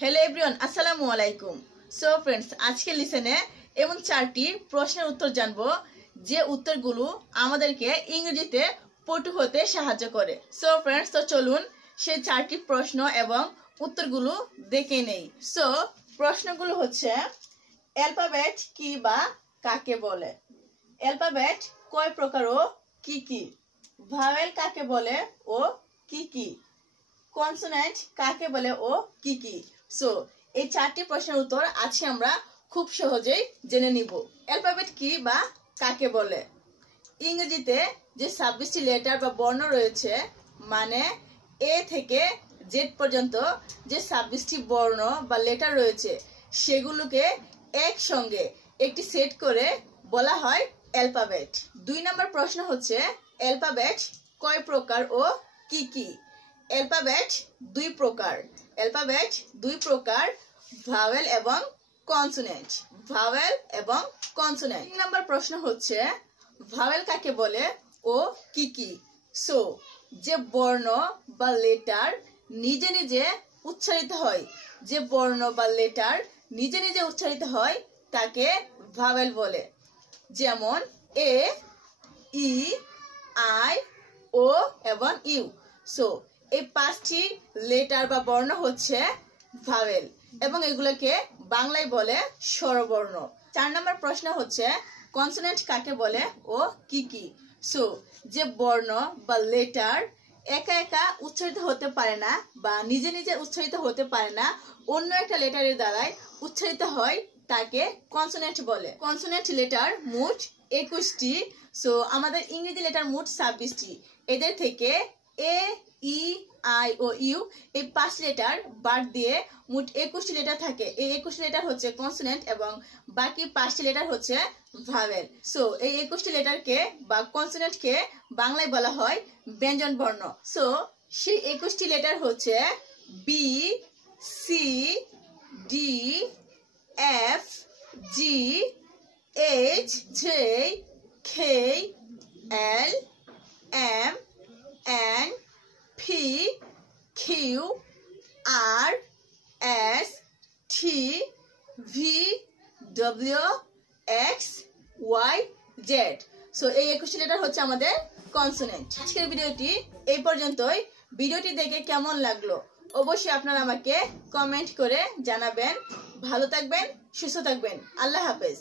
Hello everyone अस्सलामु आलाइकुम। So friends आज के लिसने एवं चारटी प्रश्নের उत्तर जानबो যে উত্তরগুলো আমাদেরকে ইংরেজিতে পটু হতে সাহায্য করে। সো फ्रेंड्स তো চলুন সেই চারটি প্রশ্ন এবং উত্তরগুলো দেখে নেই। সো প্রশ্নগুলো হচ্ছে অ্যালফাবেট কি বা কাকে বলে, অ্যালফাবেট কয় প্রকার ও কি কি, ভাওয়েল কাকে বলে ও কি কি, কনসোনেন্ট কাকে বলে ও কি কি। সো এই চারটি প্রশ্নের উত্তর আজকে আমরা খুব সহজেই জেনে নিব। অ্যালফাবেট কি বা কাকে বলে, ইংরেজিতে যে 26টি লেটার বা বর্ণ রয়েছে, মানে এ থেকে জেড পর্যন্ত যে 26টি বর্ণ বা লেটার রয়েছে সেগুলোকে একসঙ্গে একটি সেট করে বলা হয় অ্যালফাবেট। 2 নম্বর প্রশ্ন হচ্ছে অ্যালফাবেট কয় প্রকার ও কি কি। অ্যালফাবেট 2 প্রকার, অ্যালফাবেট 2 প্রকার, ভাওয়েল এবং কনসোনেন্ট, ভাওয়েল এবং কনসোনেন্ট। 3 নম্বর প্রশ্ন হচ্ছে ভাওয়েল কাকে বলে ও কি কি। সো যে বর্ণ বা লেটার নিজে নিজে উচ্চারিত হয়, যে বর্ণ বা লেটার নিজে নিজে উচ্চারিত হয় তাকে ভাওয়েল বলে। যেমন এ, ই, আই, ও এবং ইউ। সো এই 5টি লেটার বা বর্ণ হচ্ছে ভাওয়েল এবং এগুলোকে বাংলায় বলে স্বরবর্ণ। 4 নম্বর প্রশ্ন হচ্ছে কনসোনেন্ট কাকে বলে ও কি কি। সো যে বর্ণ বা লেটার একা একা উচ্চারিত হতে পারে না বা নিজে নিজে উচ্চারিত হতে পারে না, অন্য একটা লেটারের দ্বারাই উচ্চারিত হয় তাকে কনসোনেন্ট বলে। কনসোনেন্ট লেটার মোট 21টি। সো আমাদের ইংরেজি লেটার মোট 26টি। এদের থেকে এ, ই, আই ও ইউ এই 5 লেটার বাদ দিয়ে মোট 21টি লেটার থাকে। এই 21টি লেটার হচ্ছে কনসোনেন্ট এবং বাকি 5টি লেটার হচ্ছে ভাওয়েল। সো এই 21টি লেটারকে বা কনসোনেন্টকে বাংলায় বলা হয় ব্যঞ্জন বর্ণ। সো সেই 21টি লেটার হচ্ছে B, C, D, F, G, H, J, K, L, M, N, P, Q, R, S, T, V, W, X, Y, Z. So এই 21টি লেটার হচ্ছে আমাদের কনসোনেন্ট। আজকের ভিডিওটি এই পর্যন্তই। ভিডিওটি দেখে কেমন লাগলো অবশ্যই আপনারা আমাকে কমেন্ট করে জানাবেন। ভালো থাকবেন, সুস্থ থাকবেন। আল্লাহ হাফেজ।